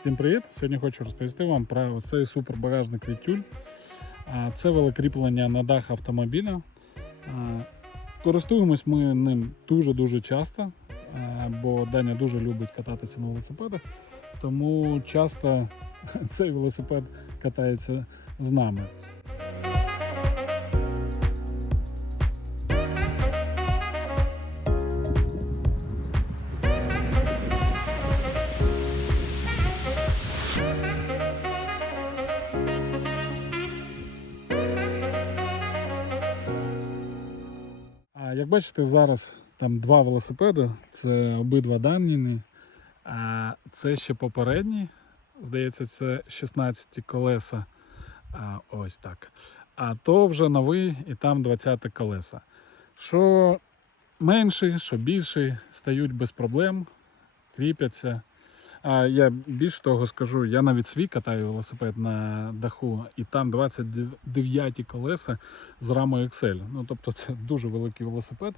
Всім привіт! Сьогодні хочу розповісти вам про цей супербагажник від Тюль. Це велокріплення на дах автомобіля. Користуємось ми ним дуже-дуже часто, бо Даня дуже любить кататися на велосипедах, тому часто цей велосипед катається з нами. Як бачите, зараз там два велосипеди, це обидва даніни. А це ще попередні. Здається, це 16 колеса. А, ось так. А то вже новий і там 20 колеса. Що менший, що більший, стають без проблем, кріпяться. А я більш того скажу, я навіть свій катаю велосипед на даху, і там 29 колеса з рамою Excel. Ну тобто це дуже великий велосипед.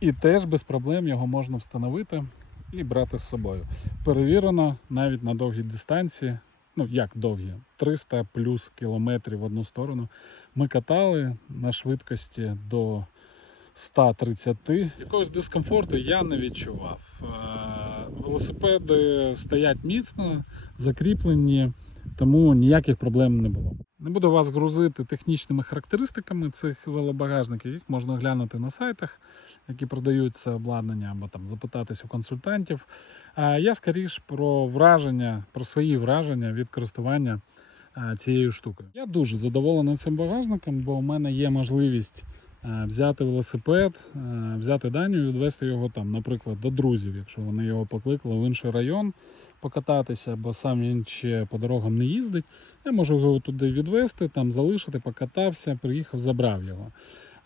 І теж без проблем його можна встановити і брати з собою. Перевірено навіть на довгій дистанції. Ну як довгі, 300 плюс кілометрів в одну сторону. Ми катали на швидкості до 130. Якогось дискомфорту я не відчував. Велосипеди стоять міцно, закріплені, тому ніяких проблем не було. Не буду вас грузити технічними характеристиками цих велобагажників. Їх можна глянути на сайтах, які продають це обладнання, або там запитатись у консультантів. А я скоріш про враження, про свої враження від користування цією штукою. Я дуже задоволений цим багажником, бо у мене є можливість взяти велосипед, е, взяти Даню і відвести його там, наприклад, до друзів, якщо вони його покликали в інший район покататися, бо сам він ще по дорогам не їздить. Я можу його туди відвести, там залишити, покатався, приїхав, забрав його.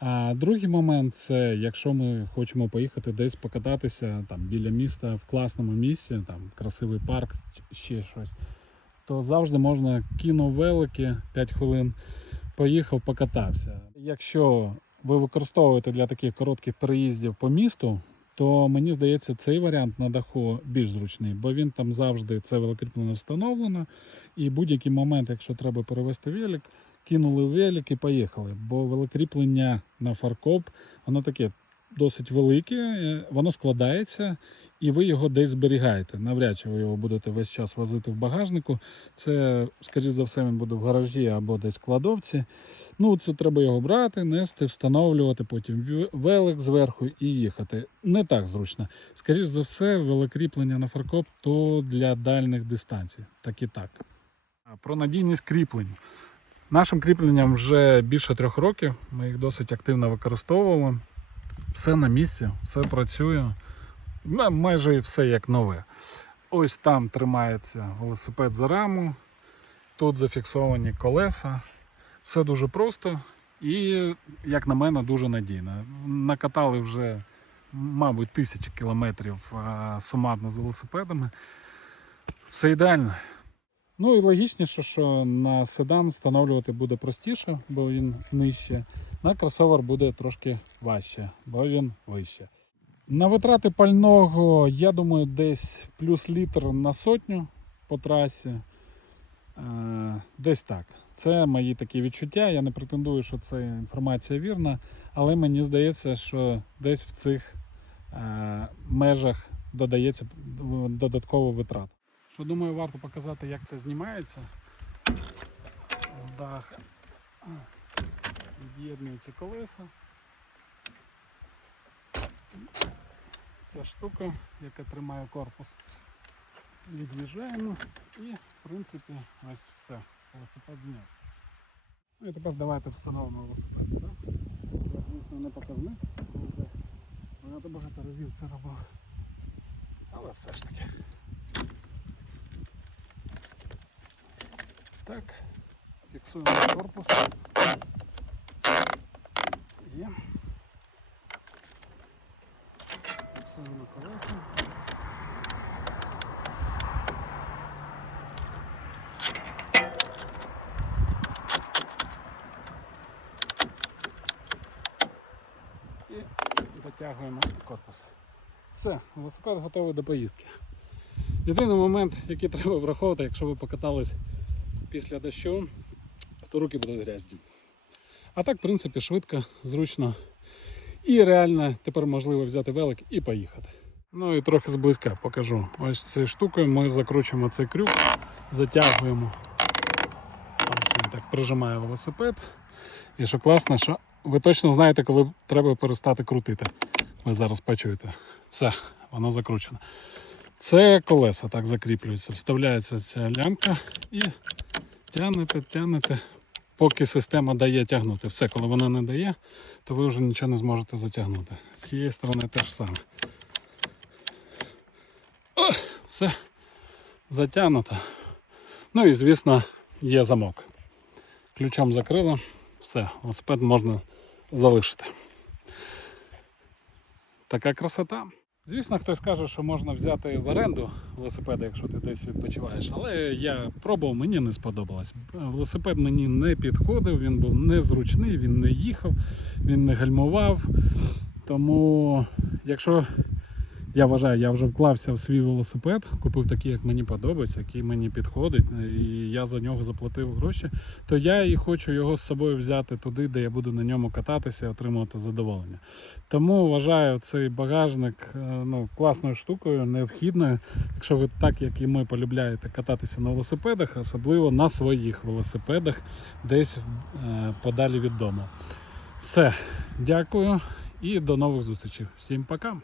А другий момент це якщо ми хочемо поїхати десь покататися там біля міста в класному місці, там красивий парк, ще щось, то завжди можна кинув велики 5 хвилин, поїхав, покатався. Якщо ви використовуєте для таких коротких переїздів по місту, то мені здається, цей варіант на даху більш зручний, бо він там завжди це велокріплення встановлено. І будь-який момент, якщо треба перевести велик, кинули велик і поїхали. Бо велокріплення на фаркоп, воно таке досить велике, е, воно складається, і ви його десь зберігаєте. Навряд чи ви його будете весь час возити в багажнику. Це, скоріш за все, він буде в гаражі або десь в кладовці. Ну, це треба його брати, нести, встановлювати, потім велик зверху і їхати. Не так зручно. Скоріш за все, велокріплення на фаркоп то для дальних дистанцій. Так і так. Про надійність кріплень. Нашим кріпленням вже більше трьох років. Ми їх досить активно використовували. Все на місці, все працює. Ма- Майже все як нове. Ось там тримається велосипед за раму, тут зафіксовані колеса. Все дуже просто і, як на мене, дуже надійно. Накатали вже, мабуть, тисячі кілометрів сумарно з велосипедами. Все ідеально. Ну і логічніше, що на седан встановлювати буде простіше, бо він нижче. На кросовер буде трошки важче, бо він вище. На витрати пального, я думаю, десь плюс літр на сотню по трасі. Е, Десь так. Це мої такі відчуття. Я не претендую, що це інформація вірна, але мені здається, що десь в цих е, межах додається додатково витрат. Що думаю, варто показати, як це знімається з даха. Від'єднуються колеса. Ця штука, яка тримає корпус, від'їжджаємо і, в принципі, ось все. Велосипед зняв. Ну і тепер давайте встановимо велосипед. Так? Звісно, не показник, бо вже багато-багато разів це робив. Але все ж таки. Так, фіксуємо корпус. Є. Фіксуємо колеса. І дотягуємо корпус. Все, велосипед готовий до поїздки. Єдиний момент, який треба враховувати, якщо ви покатались після дощу, то руки будуть грязні. А так, в принципі, швидко, зручно і реально тепер можливо взяти велик і поїхати. Ну і трохи зблизька покажу. Ось цією штукою ми закручуємо цей крюк, затягуємо. Ось він так прижимає велосипед. І що класно, що ви точно знаєте, коли треба перестати крутити. Ви зараз почуєте. Все, воно закручено. Це колеса так закріплюються. Вставляється ця лямка і тягнете, тягнете, поки система дає тягнути. Все, коли вона не дає, то ви вже нічого не зможете затягнути. З цієї сторони теж саме. О, все затягнуто. Ну і звісно, є замок. Ключом закрило, все, велосипед можна залишити. Така красота. Звісно, хтось каже, що можна взяти в оренду велосипеди, якщо ти десь відпочиваєш. Але я пробував, мені не сподобалось. Велосипед мені не підходив, він був незручний, він не їхав, він не гальмував. Тому, якщо я вважаю, я вже вклався в свій велосипед, купив такий, як мені подобається, який мені підходить, і я за нього заплатив гроші, то я і хочу його з собою взяти туди, де я буду на ньому кататися і отримувати задоволення. Тому вважаю цей багажник е, ну, класною штукою, необхідною, якщо ви так, як і ми, полюбляєте кататися на велосипедах, особливо на своїх велосипедах, десь е, подалі від дому. Все, дякую і до нових зустрічей. Всім пока!